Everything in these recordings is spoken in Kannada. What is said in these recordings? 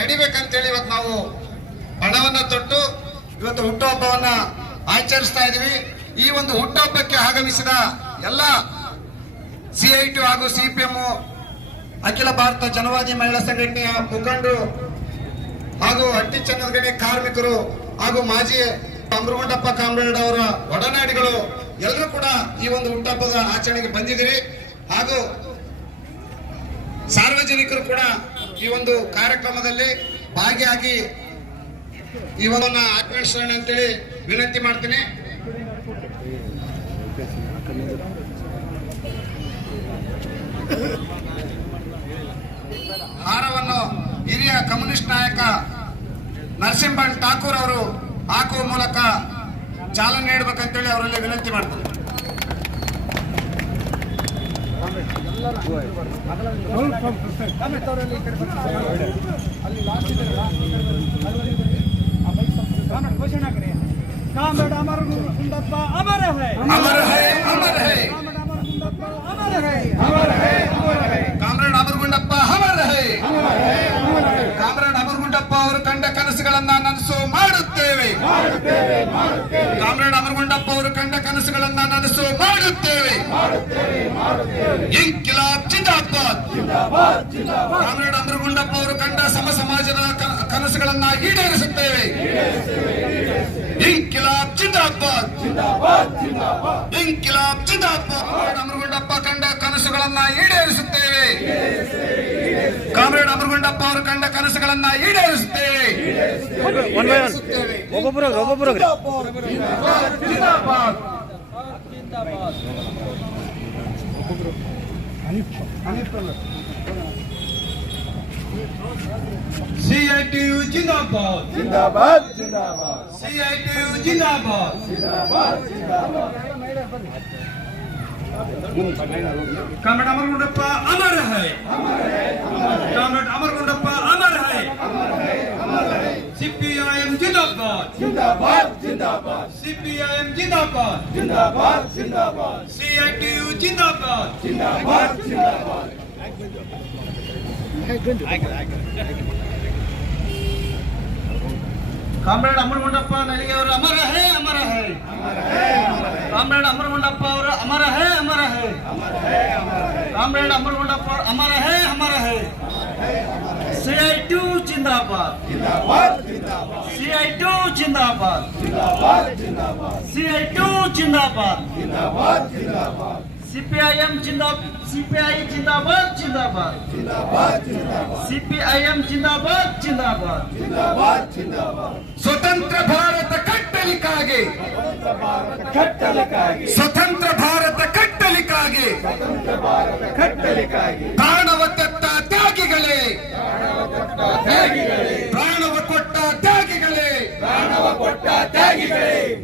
ನಡಿಬೇಕಂತೇಳಿ ಇವತ್ತು ನಾವು ಹಣವನ್ನ ತೊಟ್ಟು ಇವತ್ತು ಹುಟ್ಟುಹಬ್ಬವನ್ನ ಆಚರಿಸ್ತಾ ಇದೀವಿ. ಈ ಒಂದು ಹುಟ್ಟುಹಬ್ಬಕ್ಕೆ ಆಗಮಿಸಿದ ಎಲ್ಲ CITU ಹಾಗೂ CPM ಅಖಿಲ ಭಾರತ ಜನವಾದಿ ಮಹಿಳಾ ಸಂಘಟನೆಯ ಮುಖಂಡರು ಹಾಗೂ ಹಟ್ಟಿ ಚನ್ನದ ಗಣಿ ಕಾರ್ಮಿಕರು ಹಾಗೂ ಮಾಜಿ ಅಮರಗುಂಡಪ್ಪ ಕಾಮ್ರೇಡ್ ಅವರ ಒಡನಾಡಿಗಳು ಎಲ್ಲರೂ ಕೂಡ ಈ ಒಂದು ಹುಟ್ಟುಹಬ್ಬದ ಆಚರಣೆಗೆ ಬಂದಿದ್ದೀರಿ. ಹಾಗೂ ಸಾರ್ವಜನಿಕರು ಕೂಡ ಈ ಒಂದು ಕಾರ್ಯಕ್ರಮದಲ್ಲಿ ಭಾಗಿಯಾಗಿ ಈ ಒಂದು ಆಚರಿಸೋಣ ಅಂತೇಳಿ ವಿನಂತಿ ಮಾಡ್ತೀನಿ. ಹಾರವನ್ನು ಹಿರಿಯ ಕಮ್ಯುನಿಸ್ಟ್ ನಾಯಕ ನರಸಿಂಹನ್ ಠಾಕೂರ್ ಅವರು ಹಾಕುವ ಮೂಲಕ ಚಾಲನೆ ನೀಡಬೇಕಂತೇಳಿ ಅವರಲ್ಲಿ ವಿನಂತಿ ಮಾಡ್ತಾರೆ. ಕಾಮ್ರೇಡ್ ಅಮರಗುಂಡಪ್ಪ ಅಮರ ಹೈ, ಅಮರ ಹೈ, ಅಮರ ಹೈ, ಅಮರ ಹೈ, ಅಮರ ಹೈ, ಕಾಮ್ರೇಡ್ ಅಮರಗುಂಡಪ್ಪ ಅಮರ ಹೈ. ಕಾಮ್ರೇಡ್ ಅಮರಗುಂಡಪ್ಪ ಅವರು ಕಂಡ ಕನಸುಗಳನ್ನ ನನಸು ಮಾಡುತ್ತೇವೆ. ಕಾಮ್ರೇಡ್ ಅಮರಗುಂಡಪ್ಪ ಅವರು ಕಂಡ ಕನಸುಗಳನ್ನ ನನಸು ಮಾಡುತ್ತೇವೆ. ಇಂಕಿಲಾಬ್ ಜಿಂದಾಬಾದ್. ಕಾಮ್ರೇಡ್ ಅಮರಗುಂಡಪ್ಪ ಅವರು ಕಂಡ ಸಮ ಸಮಾಜದ ಕನಸುಗಳನ್ನ ಈಡೇರಿಸುತ್ತೇವೆ. ಇಂಕಿಲಾಬ್ ಜಿಂದಾಬಾದ್. ಇಂಕಿಲಾಬ್ ಜಿಂದಾಬಾದ್. ಅಮರಗುಂಡಪ್ಪ ಕಂಡ ಕನಸುಗಳನ್ನ ಈಡೇರಿಸುತ್ತೇವೆ. ಕಾಮ್ರೇಡ್ ಅಮರಗುಂಡಪ್ಪ ಅವರು ಕಂಡ ಕನಸುಗಳನ್ನ ಈಡೇರಿಸುತ್ತೇವೆ. CITU ಜಿಂದಾಬಾದ್, ಜಿಂದಾಬಾದ್, ಜಿಂದಾಬಾದ್, CITU ಜಿಂದಾಬಾದ್, ಜಿಂದಾಬಾದ್, ಜಿಂದಾಬಾದ್. ಕಾಮ್ರೇಡ್ ಅಮರಗುಂಡಪ್ಪ ಅಮರ ಹೈ, ಕಾಮ್ರೇಡ್ ಅಮರಗುಂಡಪ್ಪ ಅಮರ ಹೈ. CPIM ಜಿಂದಾಬಾದ್, ಜಿಂದಾಬಾದ್, ಜಿಂದಾಬಾದ್, CPIM ಜಿಂದಾಬಾದ್, ಜಿಂದಾಬಾದ್, ಜಿಂದಾಬಾದ್, CITU ಜಿಂದಾಬಾದ್, ಜಿಂದಾಬಾದ್, ಜಿಂದಾಬಾದ್. ಕಾಮ್ರೇಡ್ ಅಮರಗುಂಡಪ್ಪ ನಲಿಗೆ ಅವರು ಅಮರ ಹೈ, ಅಮರ ಹೈ. ಕಾಮ್ರೇಡ್ ಅಮರಗುಂಡಪ್ಪ ಅವರು ಅಮರ ಹೈ, ಅಮರ ಹೈ. ಕಾಮ್ರೇಡ್ ಅಮರಗುಂಡಪ್ಪ ಅಮರ ಹೈ, ಅಮರ ಹೈ. CITU ಜಿಂದಾಬಾದ್, CITU ಜಿಂದಾಬಾದ್, CITU ಜಿಂದಾಬಾದ್, CPIM ಜಿಂದಾಬಾದ್, CPI ಜಿಂದಾಬಾದ್, ಜಿಂದಾಬಾದ್, CPIM ಜಿಂದಾಬಾದ್, ಜಿಂದಾಬಾದ್. ಸ್ವತಂತ್ರ ಭಾರತ ಕಟ್ಟಲಿಕ್ಕಾಗಿ, ಸ್ವತಂತ್ರ ಭಾರತ ಕಟ್ಟಲಿಕ್ಕಾಗಿ ಪ್ರಾಣವ ತೆತ್ತ ತ್ಯಾಗಿಗಳೇ, ಪ್ರಾಣವ ಕೊಟ್ಟ ತ್ಯಾಗಿಗಳೇ,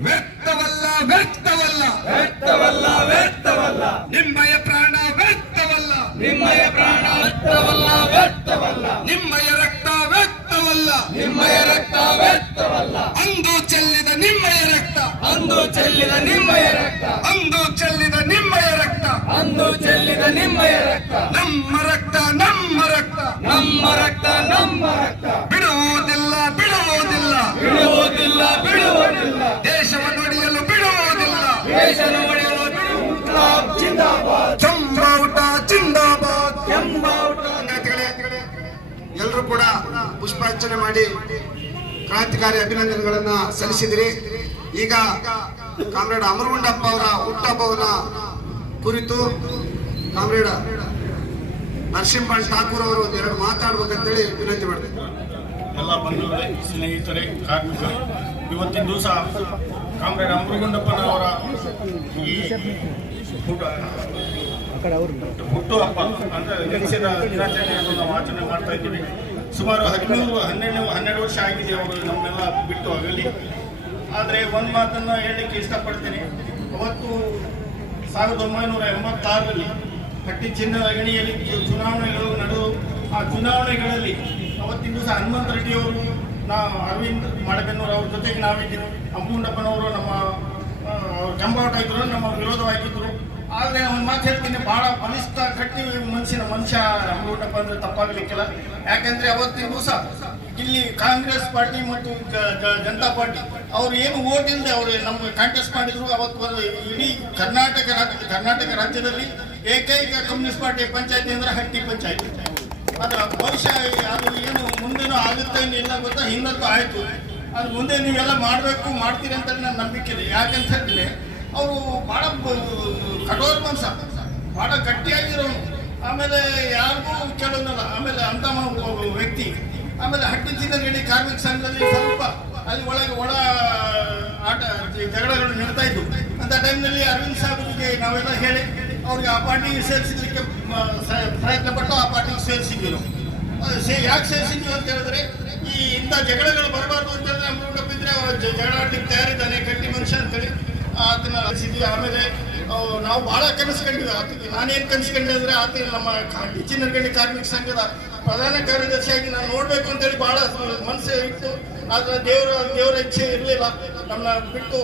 ವ್ಯರ್ಥವಲ್ಲ, ವ್ಯರ್ಥವಲ್ಲ, ವ್ಯರ್ಥವಲ್ಲ, ವ್ಯರ್ಥವಲ್ಲ, ನಿಮ್ಮಯ ಪ್ರಾಣ ವ್ಯರ್ಥವಲ್ಲ, ನಿಮ್ಮಯ ಪ್ರಾಣ ವ್ಯರ್ಥವಲ್ಲ, ವ್ಯರ್ಥವಲ್ಲ, ನಿಮ್ಮಯ ರಕ್ತ ವ್ಯರ್ಥವಲ್ಲ, ನಿಮ್ಮಯ ರಕ್ತ ವ್ಯರ್ಥವಲ್ಲ. ಅಂದು ಚೆಲ್ಲಿದ ನಿಮ್ಮಯ ರಕ್ತ, ಅಂದು ಚೆಲ್ಲಿದ ನಿಮ್ಮಯ ರಕ್ತ, ಅಂದು ಚೆಲ್ಲಿದ ನಿಮ್ಮಯ ರಕ್ತ, ಅಂದು ಚೆಲ್ಲಿದ ನಿಮ್ಮಯ ರಕ್ತ, ನಮ್ಮ ರಕ್ತ, ನಮ್ಮ ರಕ್ತ, ನಮ್ಮ ರಕ್ತ, ನಮ್ಮ ರಕ್ತ, ಬಿಡುವುದಿಲ್ಲ, ಬಿಡುವುದಿಲ್ಲ, ಬಿಡುವುದಿಲ್ಲ, ಬಿಡುವುದಿಲ್ಲ, ದೇಶವನ್ನು ಒಡೆಯಲು ಬಿಡುವುದಿಲ್ಲ. ದೇಶ ನೋಡಿಯಲು ಬಿಡುವುದಿಲ್ಲ. ಜಿಂದಾಬಾದ್, ಚಂಬಾವುಟ ಜಿಂದಾಬಾದ್. ಕೆಂಬಾವುಟ. ಎಲ್ಲರೂ ಕೂಡ ಪುಷ್ಪಾರ್ಚನೆ ಮಾಡಿ ಕ್ರಾಂತಿಕಾರಿ ಅಭಿನಂದನೆಗಳನ್ನ ಸಲ್ಲಿಸಿದಿರಿ. ಈಗ ಕಾಮ್ರೇಡ್ ಅಮರಗುಂಡಪ್ಪ ಅವರ ಹುಟ್ಟುಹಬ್ಬವನ್ನ ಕುರಿತು ಕಾಮ್ರೇಡ್ ನರಸಿಂಹನ್ ಠಾಕೂರ್ ಅವರು ಒಂದೆರಡು ಮಾತಾಡ್ಬೇಕಂತೇಳಿ ವಿನಂತಿ ಮಾಡ್ತೀನಿ. ಎಲ್ಲ ಬಂಧುಗಳೇ, ಸ್ನೇಹಿತರೆ, ಕಾರ್ಮಿಕರು, ಇವತ್ತಿನ ದಿವಸ ಕಾಮ್ರೇಡ್ ಅಮರಗುಂಡಪ್ಪನವರ ಈ ಹುಟ್ಟುಹಬ್ಬ ಅಂದರೆ ಜನಿಸಿದ ದಿನಾಚರಣೆಯನ್ನು ನಾವು ಆಚರಣೆ ಮಾಡ್ತಾ ಇದ್ದೀವಿ. ಸುಮಾರು 12 ವರ್ಷ ಆಗಿದೆ ಅವರು ನಮ್ಮೆಲ್ಲ ಬಿಟ್ಟು ಆಗಲಿ. ಆದರೆ ಒಂದು ಮಾತನ್ನು ಹೇಳಲಿಕ್ಕೆ ಇಷ್ಟಪಡ್ತೀನಿ. ಅವತ್ತು 1986ರಲ್ಲಿ ಹಟ್ಟಿ ಚಿನ್ನದ ಗಣಿಯಲ್ಲಿ ಚುನಾವಣೆಗಳು ನಡೆದು ಆ ಚುನಾವಣೆಗಳಲ್ಲಿ ಅವತ್ತಿನ ದಿವಸ ಹನುಮಂತ ರೆಡ್ಡಿಯವರು, ಅರವಿಂದ್ ಮಡಬೆನ್ನೂರು ಅವ್ರ ಜೊತೆಗೆ ನಾವಿದ್ದೀವಿ. ಅಮರಗುಂಡಪ್ಪನವರು ನಮ್ಮ ಕೆಂಬಾಟ ಇದ್ರು, ನಮ್ಮ ವಿರೋಧವಾಗಿದ್ದರು. ಆದರೆ ಒಂದು ಮಾತು ಹೇಳ್ತೀನಿ, ಭಾಳ ಬಲಿಷ್ಠ ಗಟ್ಟಿ ಮನುಷ್ಯ ಅಮರಗುಂಡಪ್ಪ ಅಂದರೆ ತಪ್ಪಾಗಲಿಕ್ಕಿಲ್ಲ. ಯಾಕೆಂದರೆ ಅವತ್ತಿನ ದಿವಸ ಇಲ್ಲಿ ಕಾಂಗ್ರೆಸ್ ಪಾರ್ಟಿ ಮತ್ತು ಜನತಾ ಪಾರ್ಟಿ ಅವ್ರು ಏನು ಓಟ್ ಇಲ್ಲದೆ ಅವರು ನಮ್ಮ ಕಾಂಟೆಸ್ಟ್ ಮಾಡಿದ್ರು. ಅವತ್ತು ಇಡೀ ಕರ್ನಾಟಕ ರಾಜ್ಯದಲ್ಲಿ ಏಕೈಕ ಕಮ್ಯುನಿಸ್ಟ್ ಪಾರ್ಟಿ ಪಂಚಾಯತಿ ಅಂದ್ರೆ ಹಟ್ಟಿ ಪಂಚಾಯತಿ. ಅದರ ಬಹುಶಃ ಅದು ಏನು ಮುಂದೇನೂ ಆಗುತ್ತೆ ಇಲ್ಲ ಗೊತ್ತಾ, ಹಿಂದತ್ತೂ ಆಯಿತು. ಅದು ಮುಂದೆ ನೀವೆಲ್ಲ ಮಾಡಬೇಕು ಮಾಡ್ತೀರಿ ಅಂತ ನನ್ನ ನಂಬಿಕೆ ಇದೆ. ಯಾಕಂತ ಹೇಳಿದ್ರೆ ಅವರು ಭಾಳ ಕಠೋರ ಮನ್ಸ, ಭಾಳ ಗಟ್ಟಿಯಾಗಿರೋನು, ಆಮೇಲೆ ಯಾರಿಗೂ ಕೇಳೋನಲ್ಲ, ಆಮೇಲೆ ಅಂತ ವ್ಯಕ್ತಿ. ಆಮೇಲೆ ಹಟ್ಟಿ ಚಿನ್ನಗಡಿ ಕಾರ್ಮಿಕ ಸಂಘದಲ್ಲಿ ಸ್ವಲ್ಪ ಅಲ್ಲಿ ಒಳ ಆಟ ಜಗಳಗಳು ನಡೀತಾ ಇದ್ವು. ಅಂತ ಟೈಮ್ನಲ್ಲಿ ಅರವಿಂದ್ ಸಾಹೇಬ್ರಿಗೆ ನಾವೆಲ್ಲ ಹೇಳಿ ಅವ್ರಿಗೆ ಆ ಪಾರ್ಟಿಗೆ ಸೇರಿಸಲಿಕ್ಕೆ ಪ್ರಯತ್ನ ಪಟ್ಟು ಆ ಪಾರ್ಟಿಗೆ ಸೇರಿಸಿದ್ವಿ ನಾವು. ಯಾಕೆ ಸೇರಿಸಿದ್ವಿ ಅಂತ ಹೇಳಿದ್ರೆ ಈ ಇಂಥ ಜಗಳಗಳು ಬರಬಾರ್ದು ಅಂತ ಹೇಳಿದ್ರೆ ಅಮೃತಪ್ಪ ಇದ್ರೆ ಜಗಳ ಆಡ್ಲಿಕ್ಕೆ ತಯಾರಿದ್ದಾನೆ, ಗಟ್ಟಿ ಮನುಷ್ಯ ಅಂತೇಳಿ ಅದನ್ನ ರಚಿಸಿದ್ವಿ. ಆಮೇಲೆ ನಾವು ಬಹಳ ಕನಸ್ಕೊಂಡಿದ್ವಿ. ನಾನೇನು ಕನಸ್ಕೊಂಡೆ ಅಂದ್ರೆ ಆತ ನಮ್ಮ ಚಿನ್ನಗಡಿ ಕಾರ್ಮಿಕ ಸಂಘದ ಪ್ರಧಾನ ಕಾರ್ಯದರ್ಶಿಯಾಗಿ ನಾನು ನೋಡ್ಬೇಕು ಅಂತೇಳಿ ಬಹಳ ಮನಸ್ಸು ಇತ್ತು. ಆದ್ರೆ ದೇವರ ಇಚ್ಛೆ ಇರಲಿಲ್ಲ, ನಮ್ಮನ್ನ ಬಿಟ್ಟು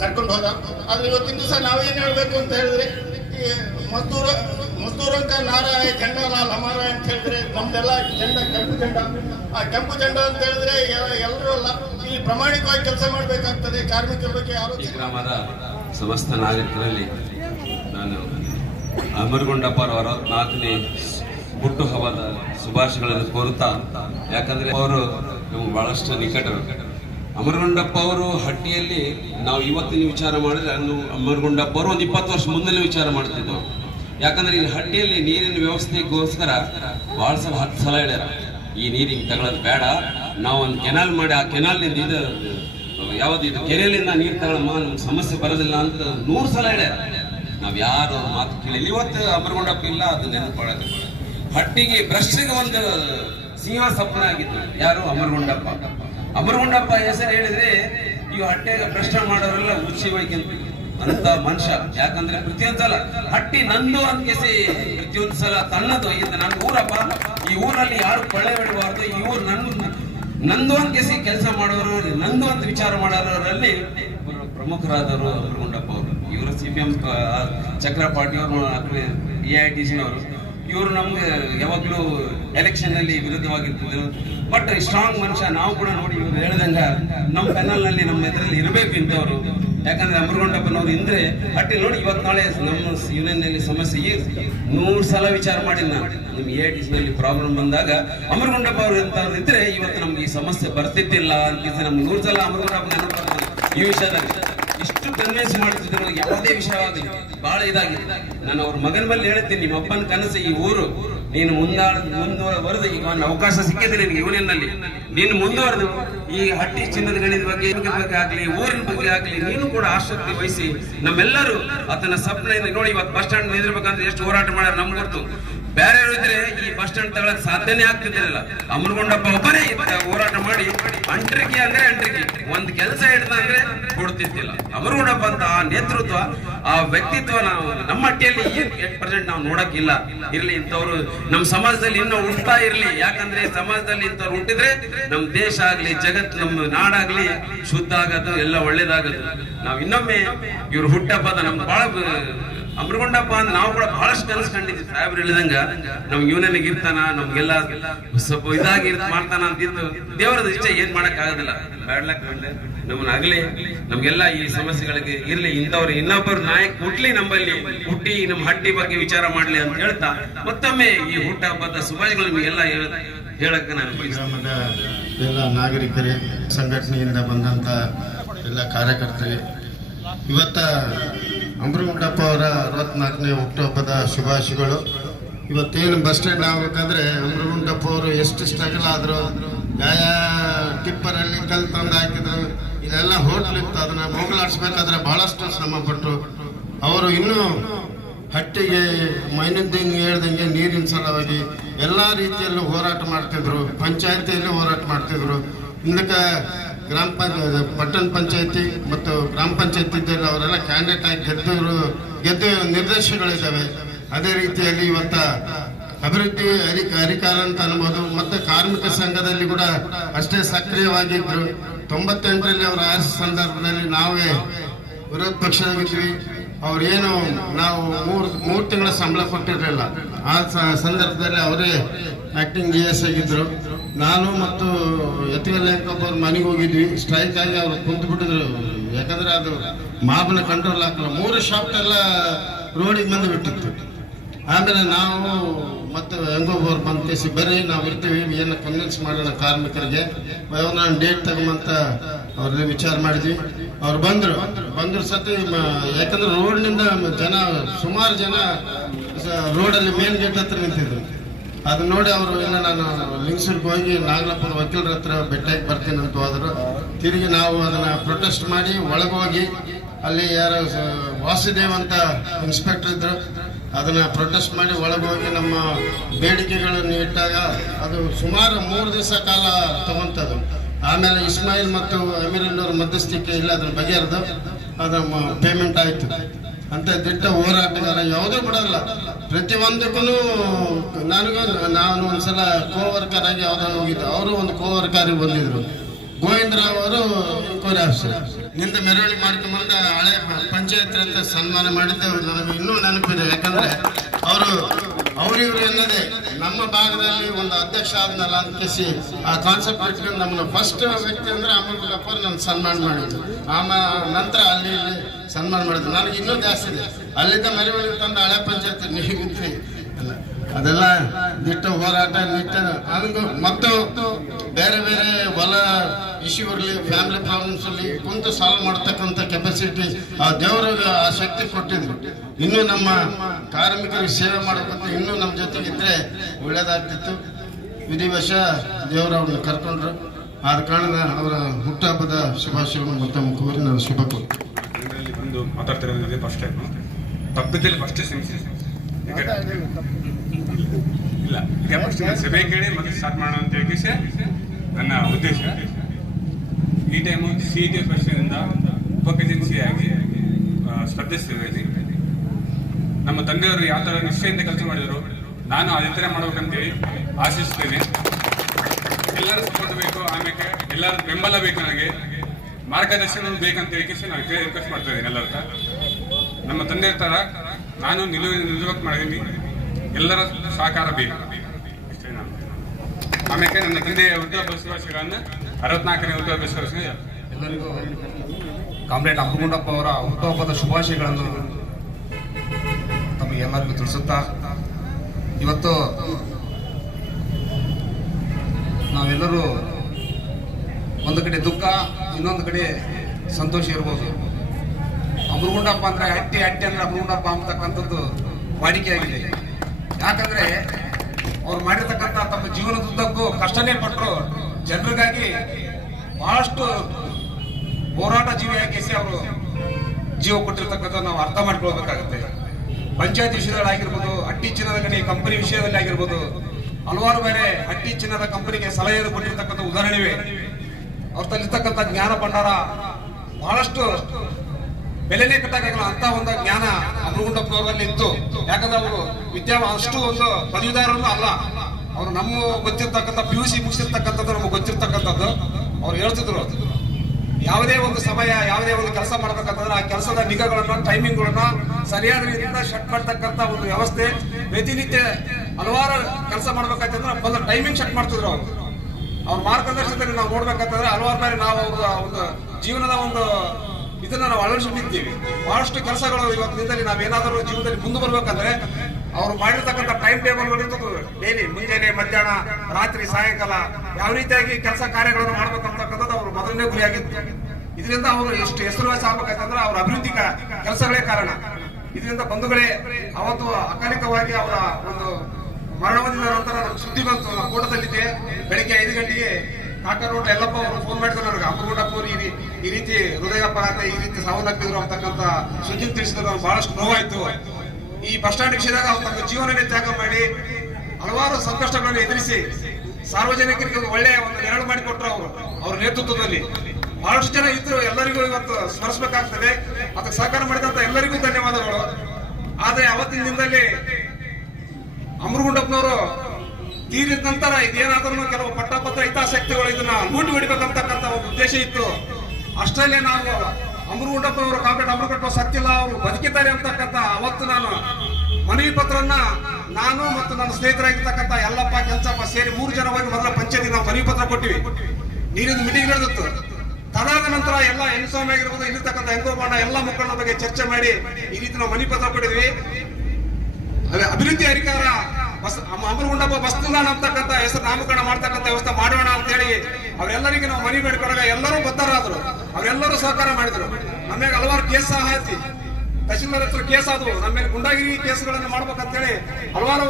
ಕರ್ಕೊಂಡು ಹೋದ. ಆದ್ರೆ ಇವತ್ತಿನ ದಿವಸ ನಾವೇನು ಹೇಳ್ಬೇಕು ಅಂತ ಹೇಳಿದ್ರೆ ಈ ಮಜ್ದೂರಂಕ ನಾರಾಯ ಜಂಡ ಲಾಲ್ ಹಮಾರ ಅಂತ ಹೇಳಿದ್ರೆ ನಮ್ದೆಲ್ಲ ಜೆಂಡ ಕೆಂಪು ಜೆಂಡ. ಆ ಕೆಂಪು ಜೆಂಡ ಅಂತ ಹೇಳಿದ್ರೆ ಎಲ್ಲರೂ ಅಲ್ಲ, ಇಲ್ಲಿ ಪ್ರಾಮಾಣಿಕವಾಗಿ ಕೆಲಸ ಮಾಡಬೇಕಾಗ್ತದೆ. ಕಾರ್ಮಿಕರ ಬಗ್ಗೆ ಈ ಗ್ರಾಮದ ಸಮಸ್ತ ನಾಗರಿಕರಲ್ಲಿ ನಾನು ಅಮರಗೊಂಡಪ್ಪ ಅವರ 64ನೇ ಹುಟ್ಟು ಹಬ್ಬದ ಶುಭಾಶಯಗಳನ್ನು ಕೋರುತ್ತಾ, ಯಾಕಂದ್ರೆ ಅವರು ನಮ್ಗೆ ಬಹಳಷ್ಟು ನಿಕಟರು. ಅಮರಗೊಂಡಪ್ಪ ಅವರು ಹಟ್ಟಿಯಲ್ಲಿ ನಾವು ಇವತ್ತಿನ ವಿಚಾರ ಮಾಡಿದ್ರೆ ಅಮರಗೊಂಡಪ್ಪ ಅವರು ಒಂದು 20 ವರ್ಷ ಮುಂದೆ ವಿಚಾರ ಮಾಡ್ತಿದ್ದೆವು. ಯಾಕಂದ್ರೆ ಈ ಹಟ್ಟಿಯಲ್ಲಿ ನೀರಿನ ವ್ಯವಸ್ಥೆಗೋಸ್ಕರ ಬಹಳ ಸಲ 10 ಸಲ ಹೇಳ್ಯಾರ, ಈ ನೀರಿಗೆ ತಗೊಳ್ಳೋದು ಬೇಡ, ನಾವು ಒಂದು ಕೆನಾಲ್ ಮಾಡಿ ಆ ಕೆನಾಲ್ನಿಂದ ಇದು ಯಾವ್ದು ಕೆರೆಯಲ್ಲಿಂದ ನೀರು ತಗೊಳ್ಳಮ್ಮ, ನಮ್ಗೆ ಸಮಸ್ಯೆ ಬರೋದಿಲ್ಲ ಅಂತ 100 ಸಲ ಹೇಳ್ಯಾರ. ನಾವ್ ಯಾರು ಮಾತು ಕೇಳಿಲ್ಲ. ಇವತ್ತು ಅಮರಗೊಂಡಪ್ಪ ಇಲ್ಲ, ಅದು ನೆನಪಾಡೋದು. ಹಟ್ಟಿಗೆ ಭ್ರಷ್ಟಿಗೆ ಒಂದು ಸಿಂಹ ಸ್ವಪ್ನ ಆಗಿತ್ತು. ಯಾರು? ಅಮರಗೊಂಡಪ್ಪ ಹೆಸರು ಹೇಳಿದ್ರೆ ಈ ಹಟ್ಟೆಗೆ ಭ್ರಷ್ಟ ಮಾಡೋರೆಲ್ಲ ಉಚ್ಚಿ ಹೋಯ್ಕಂತ ಅಂತ ಮನುಷ್ಯ. ಯಾಕಂದ್ರೆ ಪ್ರತಿಯೊಂದು ಸಲ ಹಟ್ಟಿ ನಂದು ಅಂತ ಕೇಸಿ ಪ್ರತಿಯೊಂದು ಸಲ ತನ್ನದು ಇದು ನನ್ನ ಊರಪ್ಪ, ಈ ಊರಲ್ಲಿ ಯಾರು ಕೊಳ್ಳೆ ಹೊಡಿಬಾರ್ದು, ಈ ಊರು ನಂದು ಅಂತ ಕೇಸಿ ಕೆಲಸ ಮಾಡೋರು, ನಂದು ಅಂತ ವಿಚಾರ ಮಾಡೋರಲ್ಲಿ ಪ್ರಮುಖರಾದವರು ಅಮರಗೊಂಡಪ್ಪ ಅವರು. ಇವರು CPM ಚಕ್ರ ಪಾರ್ಟಿ ಅವರು, AITC ಅವರು, ಇವರು ನಮ್ಗೆ ಯಾವಾಗಲೂ ಎಲೆಕ್ಷನ್ ಅಲ್ಲಿ ವಿರುದ್ಧವಾಗಿರ್ತಿದ್ರು. ಬಟ್ ಸ್ಟ್ರಾಂಗ್ ಮನುಷ್ಯ. ನಾವು ಕೂಡ ನೋಡಿ ಇವ್ರು ಹೇಳ್ದಂಗ ನಮ್ಮ ಪೆನಲ್ ನಲ್ಲಿ ನಮ್ಮ ಎದುರಲ್ಲಿ ಇರಬೇಕು ಇಂಥವ್ರು. ಯಾಕಂದ್ರೆ ಅಮರಗೊಂಡಪ್ಪನವ್ರು ಇಂದ್ರೆ ಹಟ್ಟಿ ನೋಡಿ ಇವತ್ತು ನಾಳೆ ನಮ್ಮ ಯೂನಿಯನ್ ನಲ್ಲಿ ಸಮಸ್ಯೆ 100 ಸಲ ವಿಚಾರ ಮಾಡಿ ನಾನು ನಿಮ್ AITC ನಲ್ಲಿ ಪ್ರಾಬ್ಲಮ್ ಬಂದಾಗ ಅಮರಗೊಂಡಪ್ಪ ಅವರು ಎಂತವ್ರು ಇದ್ರೆ ಇವತ್ತು ನಮ್ಗೆ ಈ ಸಮಸ್ಯೆ ಬರ್ತಿದ್ದಿಲ್ಲ ಅಂತ ನಮ್ಗೆ 100 ಸಲ ಅಮರಗೊಂಡಪ್ಪ ನೆನಪು ಈ ವಿಷಯದಲ್ಲಿ. ಇಷ್ಟು ಕನ್ವಿನ್ಸ್ ಮಾಡ್ತಿದ್ರು ಯಾವುದೇ ವಿಷಯವಾಗಲಿ ಬಹಳ ಇದಾಗಿದೆ. ನಾನು ಅವ್ರ ಮಗನ ಮೇಲೆ ಹೇಳ್ತೀನಿ, ನಿಮ್ಮ ಅಪ್ಪನ ಕನಸು ಈ ಊರು, ನೀನು ಮುಂದುವರೆದು ಈಗ ಒಂದು ಅವಕಾಶ ಸಿಕ್ಕಿದ್ರೆ ನಿನಗೆ ಯೂನಿಯನ್ ನಲ್ಲಿ ನೀನು ಮುಂದುವರೆದು ಈ ಹಟ್ಟಿ ಚಿನ್ನದ ಗಣಿದ ಬಗ್ಗೆ ಆಗ್ಲಿ, ಊರಿನ ಬಗ್ಗೆ ಆಗ್ಲಿ ನೀನು ಕೂಡ ಆಸಕ್ತಿ ವಹಿಸಿ ನಮ್ಮೆಲ್ಲರೂ ಆತನ ಸ್ವಪ್ನ ನೋಡಿ. ಇವತ್ತು ಬಸ್ ಸ್ಟ್ಯಾಂಡ್ ನಿಂದಿರ್ಬೇಕಂದ್ರೆ ಎಷ್ಟು ಹೋರಾಟ ಮಾಡ್ಯಾರ ನಮ್ಗೆ ಗೊತ್ತು. ಬೇರೆ ಇದ್ರೆ ಈ ಬಸ್ ಸ್ಟ್ಯಾಂಡ್ ತಗೊಳಕ್ ಸಾಧ್ಯನೇ ಆಗ್ತಿದ್ದಿರಲ್ಲ. ಅಮರಗೊಂಡಪ್ಪ ಒಬ್ಬನೇ ಹೋರಾಟ ಮಾಡಿ ಅಂಟ್ರಿಕೆ ಅಂದ್ರೆ ಅಂಟ್ರಿಕೆ, ಒಂದ್ ಕೆಲಸ ಹಿಡ್ದ ಅಂದ್ರೆ ಕೊಡ್ತಿದ್ದಿಲ್ಲ. ಅಮರಗೊಂಡಪ್ಪ ಅಂತ ಆ ನೇತೃತ್ವ, ಆ ವ್ಯಕ್ತಿತ್ವ ನಾವು ನಮ್ಮ ಹಟ್ಟಿಯಲ್ಲಿ 8% ನಾವು ನೋಡಕ್ಕಿಲ್ಲ. ಇರ್ಲಿ ಇಂಥವ್ರು ನಮ್ಮ ಸಮಾಜದಲ್ಲಿ ಇನ್ನೂ ಹುಟ್ಟತಾ ಇರ್ಲಿ. ಯಾಕಂದ್ರೆ ಸಮಾಜದಲ್ಲಿ ಇಂಥವ್ರು ಹುಟ್ಟಿದ್ರೆ ನಮ್ ದೇಶ ಆಗ್ಲಿ, ಜಗತ್, ನಮ್ಮ ನಾಡಾಗ್ಲಿ ಶುದ್ಧ ಆಗೋದು, ಎಲ್ಲ ಒಳ್ಳೇದಾಗದು. ನಾವ್ ಇನ್ನೊಮ್ಮೆ ಇವ್ರು ಹುಟ್ಟಬ್ಬದ ನಮ್ಗೆ ಬಹಳ ಅಮರಗೊಂಡಪ್ಪ ಅಂದ್ರೆ ನಾವು ಕೂಡ ಬಹಳಷ್ಟು ಕನಸು ಕಂಡಿದ್ವಿ. ಸಾಹೇಬ್ರು ಹೇಳಿದಂಗ ನಮ್ಗೆ ಯೂನಿಯನ್ಗೆ ಇರ್ತಾನ, ನಮ್ಗೆಲ್ಲ ಸ್ವಲ್ಪ ಇದಾಗಿ ಮಾಡ್ತಾನ ಅಂತಿದ್ದು. ದೇವರದ ಇಷ್ಟ ಏನ್ ಮಾಡಕ್ ಆಗೋದಿಲ್ಲ. ಬ್ಯಾಡ್ಲಕ್ ನಮ್ಮನ್ನ ಆಗ್ಲಿ ನಮ್ಗೆಲ್ಲ ಈ ಸಮಸ್ಯೆಗಳಿಗೆ ಇರ್ಲಿ, ಇಂಥವ್ರು ಇನ್ನೊಬ್ಬರು ನಾಯಕ ಹುಟ್ಲಿ, ನಮ್ಮಲ್ಲಿ ಹುಟ್ಟಿ ನಮ್ಮ ಹಟ್ಟಿ ಬಗ್ಗೆ ವಿಚಾರ ಮಾಡ್ಲಿ ಅಂತ ಹೇಳ್ತಾ ಮತ್ತೊಮ್ಮೆ ಈ ಹುಟ್ಟ ಹಬ್ಬದ ಶುಭಾಶಯಗಳು ನಿಮಗೆಲ್ಲ ಹೇಳಕ್ಕೆ ನಾನು ಗ್ರಾಮದ ಎಲ್ಲ ನಾಗರಿಕರೇ, ಸಂಘಟನೆಯಿಂದ ಬಂದಂತ ಎಲ್ಲ ಕಾರ್ಯಕರ್ತರಿಗೆ ಇವತ್ತ ಅಮರಗೊಂಡಪ್ಪ ಅವರ 64ನೇ ಹುಟ್ಟುಹಬ್ಬದ ಶುಭಾಶಯಗಳು. ಇವತ್ತೇನು ಬಸ್ ಸ್ಟ್ಯಾಂಡ್ ಆಗ್ಬೇಕಂದ್ರೆ ಅಮರಗೊಂಡಪ್ಪ ಅವರು ಎಷ್ಟು ಸ್ಟ್ರಗಲ್ ಆದ್ರು, ಟಿಪ್ಪರಲ್ಲಿ ಕಲ್ ತಂದು ಹಾಕಿದ್ರು, ಇದೆಲ್ಲ ಹೋಟ್ಲ್ ಇತ್ತು, ಅದನ್ನ ಹೋಗಲಾಡಿಸ್ಬೇಕಾದ್ರೆ ಬಹಳಷ್ಟು ಶ್ರಮ ಪಟ್ಟರು. ಅವರು ಇನ್ನೂ ಹಟ್ಟಿಗೆ ಮೈನುದ್ದೀನ್ ಹೇಳ್ದಂಗೆ ನೀರಿನ ಸಲುವಾಗಿ ಎಲ್ಲಾ ರೀತಿಯಲ್ಲೂ ಹೋರಾಟ ಮಾಡ್ತಿದ್ರು. ಪಂಚಾಯತಿಯಲ್ಲಿ ಹೋರಾಟ ಮಾಡ್ತಿದ್ರು. ಇದಕ್ಕೆ ಪಟ್ಟಣ ಪಂಚಾಯತಿ ಮತ್ತು ಗ್ರಾಮ ಪಂಚಾಯತಿಯಲ್ಲಿ ಅವರೆಲ್ಲ ಕ್ಯಾಂಡಿಡೇಟ್ ಆಗಿ ಗೆದ್ದು ನಿರ್ದೇಶನಗಳಿದ್ದಾವೆ. ಅದೇ ರೀತಿಯಲ್ಲಿ ಇವತ್ತ ಅಭಿವೃದ್ಧಿ ಅಧಿಕಾರ ಅಂತ ಅನ್ಬೋದು. ಮತ್ತೆ ಕಾರ್ಮಿಕ ಸಂಘದಲ್ಲಿ ಕೂಡ ಅಷ್ಟೇ ಸಕ್ರಿಯವಾಗಿದ್ರು. 98ರಲ್ಲಿ ಅವರ ಆರಿಸ ಸಂದರ್ಭದಲ್ಲಿ ನಾವೇ ವಿರೋಧ ಪಕ್ಷದಲ್ಲಿದ್ವಿ. ಅವ್ರೇನು ನಾವು ಮೂರು ತಿಂಗಳ ಸಂಬಳ ಕೊಟ್ಟಿರಲಿಲ್ಲ. ಆ ಸಂದರ್ಭದಲ್ಲಿ ಅವರೇ ಆಕ್ಟಿಂಗ್ GS ಆಗಿದ್ರು. ನಾನು ಮತ್ತು ಯತಿವಲ್ ವೆಂಕಪ್ಪ ಅವ್ರ ಮನೆಗೆ ಹೋಗಿದ್ವಿ. ಸ್ಟ್ರೈಕ್ ಆಗಿ ಅವ್ರು ಕುಂತು ಬಿಟ್ಟಿದ್ರು, ಯಾಕಂದ್ರೆ ಅದು ಮಾಪನ ಕಂಟ್ರೋಲ್ ಹಾಕಲ್ಲ. 3 ಶಾಫ್ಟ್ ಎಲ್ಲ ರೋಡಿಗೆ ಬಂದು ಬಿಟ್ಟಿತ್ತು. ಆಮೇಲೆ ನಾವು ಮತ್ತು ಹೆಂಗೊಬ್ಬ ಅವ್ರು ಬಂದು ಕೇಸಿ ಬರ್ರಿ ನಾವು ಇರ್ತೀವಿ, ಏನು ಕನ್ವಿನ್ಸ್ ಮಾಡೋಣ ಕಾರ್ಮಿಕರಿಗೆ, ನಾನು ಡೇಟ್ ತಗೊಂಬಂತ ಅವ್ರಲ್ಲಿ ವಿಚಾರ ಮಾಡಿದ್ವಿ. ಅವ್ರು ಬಂದ್ರು ಸತಿ ಯಾಕಂದ್ರೆ ರೋಡ್ನಿಂದ ಜನ ಸುಮಾರು ಜನ ರೋಡಲ್ಲಿ ಮೇನ್ ಗೇಟ್ ಹತ್ರ ನಿಂತಿದ್ರು. ಅದನ್ನ ನೋಡಿ ಅವರು ಇಲ್ಲ ನಾನು ಲಿಂಗ್ಸೂರ್ಗೆ ಹೋಗಿ ನಾಗಲಪ್ಪನ ವಕೀಲರ ಹತ್ರ ಭೇಟಿಯಾಗಿ ಬರ್ತೀನಿ ಅಂತ ಹೋದ್ರು. ತಿರುಗಿ ನಾವು ಅದನ್ನ ಪ್ರೊಟೆಸ್ಟ್ ಮಾಡಿ ಒಳಗೋಗಿ ಅಲ್ಲಿ ಯಾರು ವಾಸುದೇವ್ ಅಂತ ಇನ್ಸ್ಪೆಕ್ಟರ್ ಇದ್ರು, ಅದನ್ನ ಪ್ರೊಟೆಸ್ಟ್ ಮಾಡಿ ಒಳಗೋಗಿ ನಮ್ಮ ಬೇಡಿಕೆಗಳನ್ನು ಇಟ್ಟಾಗ ಅದು ಸುಮಾರು 3 ದಿವಸ ಕಾಲ ತಗೊಂತದ್ದು. ಆಮೇಲೆ ಇಸ್ಮಾಯಿಲ್ ಮತ್ತು ಅಮೀರುಲ್ಲವ್ರ ಮಧ್ಯಸ್ಥಿಕೆ ಇಲ್ಲ, ಅದನ್ನ ಬಗೆಹರಿದು ಅದು ಪೇಮೆಂಟ್ ಆಯಿತು. ಅಂತ ದಿಟ್ಟ ಹೋರಾಟಗಾರ, ಯಾವುದೂ ಬಿಡಲ್ಲ. ಪ್ರತಿಯೊಂದಕ್ಕೂ ನಾನು ಒಂದ್ಸಲ ಕೋವರ್ಕರ್ ಆಗಿ ಯಾವುದೋ ಹೋಗಿದ್ದೆ, ಅವರು ಒಂದು ಕೋವರ್ಕರಿಗೆ ಬಂದಿದ್ರು. ಗೋವಿಂದರಾವ್ ಅವರು ಎಂಕ್ವೈರಿ ಆಫೀಸರ್ ನಿಂದ ಮೆರವಣಿಗೆ ಮಾಡ್ಕೊಂಬಂದ ಹಳೆ ಪಂಚಾಯತ್ ಅಂತ ಸನ್ಮಾನ ಮಾಡಿದ್ದೆ. ನನಗೆ ಇನ್ನೂ ನೆನಪಿದೆ, ಯಾಕಂದ್ರೆ ಅವ್ರಿವ್ರು ಎನ್ನದೆ ನಮ್ಮ ಭಾಗದಲ್ಲಿ ಒಂದು ಅಧ್ಯಕ್ಷ ಆದ್ನಲ್ಲ ಅಂತ ಕೇಸಿ ಆ ಕಾನ್ಸೆಪ್ಟ್ ಇಟ್ಕೊಂಡು ನಮ್ಮನ್ನ ಫಸ್ಟ್ ವ್ಯಕ್ತಿ ಅಂದ್ರೆ ಅಮೃತಪ್ಪ ನನ್ನ ಸನ್ಮಾನ ಮಾಡಿದ್ರು. ನಂತರ ಅಲ್ಲಿ ಸನ್ಮಾನ ಮಾಡಿದ್ರು. ನನಗೆ ಇನ್ನೂ ಜಾಸ್ತಿ ಇದೆ, ಅಲ್ಲಿಂದ ಮೆರವಣಿಗೆ ತಂದ ಹಳೆ ಪಂಚಾಯತ್ ನೀವಿದ್ರಿ ಅಲ್ಲ, ಅದೆಲ್ಲ ದಿಟ್ಟ ಹೋರಾಟ ನಿಟ್ಟ. ಅದಕ್ಕೂ ಮತ್ತು ಬೇರೆ ಬೇರೆ ಹೊಲ ಇಶ್ಯೂ ಇರಲಿ, ಫ್ಯಾಮಿಲಿ ಪ್ರಾಬ್ಲಮ್ಸ್ ಅಲ್ಲಿ ಕುಂತು ಸಾಲ್ವ್ ಮಾಡ್ತಕ್ಕಂಥ ಕೆಪಾಸಿಟಿ ಆ ದೇವರಿಗೆ ಆ ಶಕ್ತಿ ಕೊಟ್ಟಿದ್ರು. ಇನ್ನೂ ನಮ್ಮ ಕಾರ್ಮಿಕರಿಗೆ ಸೇವೆ ಮಾಡಬೇಕಂತ ಇನ್ನೂ ನಮ್ಮ ಜೊತೆಗಿದ್ರೆ ಒಳ್ಳೇದಾಗ್ತಿತ್ತು. ವಿಧಿವಶ ದೇವರು ಅವ್ರನ್ನ ಕರ್ಕೊಂಡ್ರು. ಆದ ಕಾರಣ ಅವರ ಹುಟ್ಟುಹಬ್ಬದ ಶುಭಾಶಯವನ್ನು ಮತ್ತೊಮ್ಮೆ ಕೋರಿ ನಾನು ಶುಭ ಕೋರಿ ಬಂದು ಮಾತಾಡ್ತಿರೋದು ಫಸ್ಟ್ ಟೈಮ್ ತಪ್ಪಿದ್ದಲ್ಲಿ ಫಸ್ಟ್ ಇಲ್ಲ, ಈಗ ಫಸ್ಟ್ ಸಭೆ ಕೇಳಿ ಮತ್ತೆ ಸ್ಟಾರ್ಟ್ ಮಾಡೋಣ ಅಂತ ಹೇಳಿ ನನ್ನ ಉದ್ದೇಶ. ಈ ಟೈಮು CET ಪಕ್ಷದಿಂದ ಉಪಕೇಜೆನ್ಸಿಯಾಗಿ ಸ್ಪರ್ಧಿಸ್ತಿದ್ದೇನೆ. ನಮ್ಮ ತಂದೆಯವರು ಯಾವ ಥರ ನಿಷ್ಠೆಯಿಂದ ಕೆಲಸ ಮಾಡಿದರು, ನಾನು ಅದೇ ಥರ ಮಾಡ್ಬೇಕಂತೇಳಿ ಆಶಿಸ್ತೇನೆ. ಎಲ್ಲರ ಸಪೋರ್ಟ್ ಬೇಕು, ಆಮೇಲೆ ಎಲ್ಲರ ಬೆಂಬಲ ಬೇಕು, ನನಗೆ ಮಾರ್ಗದರ್ಶನ ಬೇಕಂತ ಹೇಳಿ ನಾನು ರಿಕ್ವೆಸ್ಟ್ ಮಾಡ್ತಾ ಇದ್ದೀನಿ ಎಲ್ಲರ ಹತ್ರ. ನಮ್ಮ ತಂದೆಯ ಥರ ನಾನು ನಿಲುವಕ್ಕೆ ಮಾಡಿದ್ದೀನಿ, ಎಲ್ಲರ ಸಹಕಾರ ಬೇಕು ಅಷ್ಟೇ. ನಾನು ಆಮೇಲೆ ನನ್ನ ತಂದೆಯ ಹುಟ್ಟುಹಬ್ಬ ಶುಭಾಶಯಗಳನ್ನು 64ನೇ ಹುಟ್ಟುಹಬ್ಬ ಶುಭಾಶಯ ಎಲ್ಲರಿಗೂ ಕಾಮ್ರೇಡ್ ಅಪ್ಪಗುಂಡಪ್ಪ ಅವರ ಹುಟ್ಟುಹಬ್ಬದ ಶುಭಾಶಯಗಳನ್ನು ತಮಗೆಲ್ಲರಿಗೂ ತಿಳಿಸುತ್ತಾ, ಇವತ್ತು ನಾವೆಲ್ಲರೂ ಒಂದು ಕಡೆ ದುಃಖ, ಇನ್ನೊಂದು ಕಡೆ ಸಂತೋಷ ಇರ್ಬೋದು. ಅಮೃಗುಂಡಪ್ಪ ಅಂದ್ರೆ ಅಟ್ಟಿ ಅಂದ್ರೆ ಅಮೃಗುಂಡಪ್ಪ ಅಂತಕ್ಕಂಥದ್ದು ವಾಡಿಕೆಯಾಗಿದೆ. ಯಾಕಂದ್ರೆ ಅವ್ರು ಮಾಡಿರ್ತಕ್ಕಂಥ ತಮ್ಮ ಜೀವನದುದ್ದಕ್ಕೂ ಕಷ್ಟನೇ ಪಟ್ಟರು ಜನರಿಗಾಗಿ ಬಹಳಷ್ಟು ಹೋರಾಟ ಜೀವಿಯಾಗಿ ಅವರು ಜೀವ ಕೊಟ್ಟಿರ್ತಕ್ಕಂಥ ನಾವು ಅರ್ಥ ಮಾಡ್ಕೊಳ್ಬೇಕಾಗುತ್ತೆ. ಪಂಚಾಯತ್ ವಿಷಯದಲ್ಲಾಗಿರ್ಬೋದು, ಅಟ್ಟಿ ಚಿನ್ನದ ಗಣಿ ಕಂಪನಿ ವಿಷಯದಲ್ಲಿ ಆಗಿರ್ಬೋದು, ಹಲವಾರು ಬೇರೆ ಅಟ್ಟಿ ಚಿನ್ನದ ಕಂಪನಿಗೆ ಸಲಹೆಯನ್ನು ಕೊಟ್ಟಿರ್ತಕ್ಕಂಥ ಉದಾಹರಣೆವೆ. ಅವ್ರ ತಲ್ಲಿರ್ತಕ್ಕಂಥ ಜ್ಞಾನ ಭಂಡಾರ ಬಹಳಷ್ಟು ಬೆಲೆನೇ ಕಟ್ಟಾಗಲ್ಲ ಅಂತ ಒಂದು ಜ್ಞಾನ ಅಮೃಗುಂಡಪ್ಪನವರಲ್ಲಿ ಇತ್ತು. ಯಾಕಂದ್ರೆ ಅವರು ಅಷ್ಟು ಒಂದು ಪದವೀಧರರು ಅಲ್ಲ, ಅವ್ರು ನಮ್ಮ ಗೊತ್ತಿರ್ತಕ್ಕಂಥ PUC ಮುಗಿಸಿರ್ತಕ್ಕಂಥದ್ದು ನಮ್ಗೆ ಗೊತ್ತಿರ್ತಕ್ಕಂಥದ್ದು. ಅವ್ರು ಹೇಳ್ತಿದ್ರು, ಯಾವುದೇ ಒಂದು ಸಮಯ, ಯಾವುದೇ ಒಂದು ಕೆಲಸ ಮಾಡ್ಬೇಕಂತಂದ್ರೆ ಆ ಕೆಲಸದ ನಿಗಗಳನ್ನ, ಟೈಮಿಂಗ್ಗಳನ್ನ ಸರಿಯಾದ ರೀತಿಯಿಂದ ಸೆಟ್ ಮಾಡ್ತಕ್ಕಂಥ ಒಂದು ವ್ಯವಸ್ಥೆ. ಪ್ರತಿನಿತ್ಯ ಹಲವಾರು ಕೆಲಸ ಮಾಡ್ಬೇಕಾಯ್ತಂದ್ರೆ ಒಂದು ಟೈಮಿಂಗ್ ಸೆಟ್ ಮಾಡ್ತಿದ್ರು ಅವರು. ಅವ್ರ ಮಾರ್ಗದರ್ಶನದಲ್ಲಿ ನಾವು ನೋಡ್ಬೇಕಂತಂದ್ರೆ ಹಲವಾರು ಬಾರಿ ನಾವು ಅವ್ರ ಒಂದು ಜೀವನದ ಒಂದು ಇದನ್ನ ನಾವು ಅಳವಡಿಸಿದ್ದೀವಿ. ಬಹಳಷ್ಟು ಕೆಲಸಗಳು ಇವತ್ತಿನಿಂದಲೇ ನಾವೇನಾದರೂ ಜೀವನದಲ್ಲಿ ಮುಂದೆ ಬರ್ಬೇಕಂದ್ರೆ ಅವ್ರು ಮಾಡಿರ್ತಕ್ಕಂಥ ಟೈಮ್ ಟೇಬಲ್ ಇರ್ತದೆ. ಡೈಲಿ ಮುಂಜಾನೆ, ಮಧ್ಯಾಹ್ನ, ರಾತ್ರಿ, ಸಾಯಂಕಾಲ ಯಾವ ರೀತಿಯಾಗಿ ಕೆಲಸ ಕಾರ್ಯಗಳನ್ನು ಮಾಡ್ಬೇಕಂತಕ್ಕಂಥದ್ದು ಅವ್ರು ಮೊದಲನೇ ಗುರಿಯಾಗಿತ್ತು. ಇದರಿಂದ ಅವರು ಎಷ್ಟು ಹೆಸರುವಾಸಿ ಆಗ್ಬೇಕಾಯ್ತಂದ್ರೆ ಅವ್ರ ಅಭಿವೃದ್ಧಿ ಕೆಲಸಗಳೇ ಕಾರಣ. ಇದರಿಂದ ಬಂಧುಗಳೇ, ಅವತ್ತು ಅಕಾಲಿಕವಾಗಿ ಅವರ ಒಂದು ಮರಣ ಹೊಂದಿದ ನಂತರ ಸುದ್ದಿ ಬಂತು, ನಮ್ಮ ಕೂಟದಲ್ಲಿದ್ದೆ. ಬೆಳಿಗ್ಗೆ 5 ಗಂಟೆಗೆ ಕಾಕರೋಟ ಎಲ್ಲಪ್ಪ ಅವರು ಫೋನ್ ಮಾಡಿದ್ರು ನನಗೆ, ಅಮೃಗುಂಡಪ್ಪ ಅವರು ಈ ರೀತಿ ಹೃದಯಾಘಾತ, ಈ ರೀತಿ ಸಾವನ್ನಪ್ಪಿದ್ರು ಅಂತಕ್ಕಂಥ ಸುದ್ದಿ ತಿಳಿಸಿದ್ರು. ನನಗೆ ಬಹಳಷ್ಟು ನೋವಾಯ್ತು. ಈ ಬಸ್ ಸ್ಟ್ಯಾಂಡ್ ವಿಷಯದಾಗ ಅವ್ರು ತಮ್ಮ ಜೀವನನೇ ತ್ಯಾಗ ಮಾಡಿ ಹಲವಾರು ಸಂಕಷ್ಟಗಳನ್ನು ಎದುರಿಸಿ ಸಾರ್ವಜನಿಕರಿಗೆ ಒಂದು ಒಳ್ಳೆಯ ಒಂದು ನೆರಳು ಮಾಡಿಕೊಟ್ರು. ಅವ್ರ ನೇತೃತ್ವದಲ್ಲಿ ಬಹಳಷ್ಟು ಜನ ಇದ್ರು. ಎಲ್ಲರಿಗೂ ಇವತ್ತು ಸ್ಮರಿಸಬೇಕಾಗ್ತದೆ. ಅದಕ್ಕೆ ಸಹಕಾರ ಮಾಡಿದಂತ ಎಲ್ಲರಿಗೂ ಧನ್ಯವಾದಗಳು. ಆದ್ರೆ ಅವತ್ತಿನ ದಿನದಲ್ಲಿ ಅಮೃಗುಂಡಪ್ಪನವರು ತೀರಿದ ನಂತರ ಇದೇನಾದ್ರೂ ಕೆಲವು ಪಟ್ಟಪತ್ರ ಹಿತಾಸಕ್ತಿಗಳು ಇದನ್ನ ಲೂಟಿ ಹೊಡಿಬೇಕಂತಕ್ಕಂಥ ಒಂದು ಉದ್ದೇಶ ಇತ್ತು. ಅಷ್ಟರಲ್ಲೇ ನಾವು ಅಮೃಗುಂಡಪ್ಪನವರು ಕಾಮ್ರೇಡ್ ಅಮೃಗುಂಡಪ್ಪ ಸತ್ತಿಲ್ಲ, ಅವರು ಬದುಕಿದ್ದಾರೆ ಅಂತಕ್ಕಂಥ ಅವತ್ತು ನಾನು ಮನವಿ ಪತ್ರವನ್ನ ನಾನು ಮತ್ತು ನನ್ನ ಸ್ನೇಹಿತರಾಗಿರ್ತಕ್ಕಂಥ ಯಲ್ಲಪ್ಪ ಕೆಂಚಪ್ಪ ಸೇರಿ 3 ಜನ ಹೋಗಿ ಮೊದಲ ಪಂಚಾಯತಿಗೆ ನಾವು ಮನವಿ ಪತ್ರ ಕೊಟ್ಟಿವಿ. ನೀರಿನ ಮೀಟಿಂಗ್ ನಡೆದಿತ್ತು. ತದಾದ ನಂತರ ಎಲ್ಲ ಸ್ವಾಮಿ ಆಗಿರ್ಬೋದು, ಇಲ್ಲಿರ್ತಕ್ಕಂಥ ಹೆಂಗೋಬಣ್ಣ ಎಲ್ಲ ಮುಖಂಡರ ಬಗ್ಗೆ ಚರ್ಚೆ ಮಾಡಿ ಈ ರೀತಿ ನಾವು ಮನವಿ ಪತ್ರ ಕೊಟ್ಟಿದ್ವಿ. ಅಭಿವೃದ್ಧಿ ಅಧಿಕಾರ ಅಮರಗುಂಡಪ್ಪ ಬಸ್ ನಿಲ್ದಾಣ ಅಂತಕ್ಕಂಥ ಹೆಸರು ನಾಮಕರಣ ಮಾಡ್ತಕ್ಕಂಥ ವ್ಯವಸ್ಥೆ ಮಾಡೋಣ ಅಂತ ಹೇಳಿ ಅವರೆಲ್ಲರಿಗೆ ನಾವು ಮನವಿ ಮಾಡಿಕೊಂಡಾಗ ಎಲ್ಲರೂ ಬದ್ಧರಾದ್ರು. ಅವರೆಲ್ಲರೂ ಸಹಕಾರ ಮಾಡಿದ್ರು. ನಮಗೆ ಹಲವಾರು ಕೇಸ್ ಸಹ ಆಯ್ತು. ತಹಶೀಲ್ದಾರ್ ಹತ್ರ ಕೇಸ್ ಆದವು. ನಮ್ಮ ಮೇಲೆ ಗುಂಡಾಗಿರಿ ಕೇಸ್ಗಳನ್ನು ಮಾಡ್ಬೇಕಂತ ಹೇಳಿ ಹಲವಾರು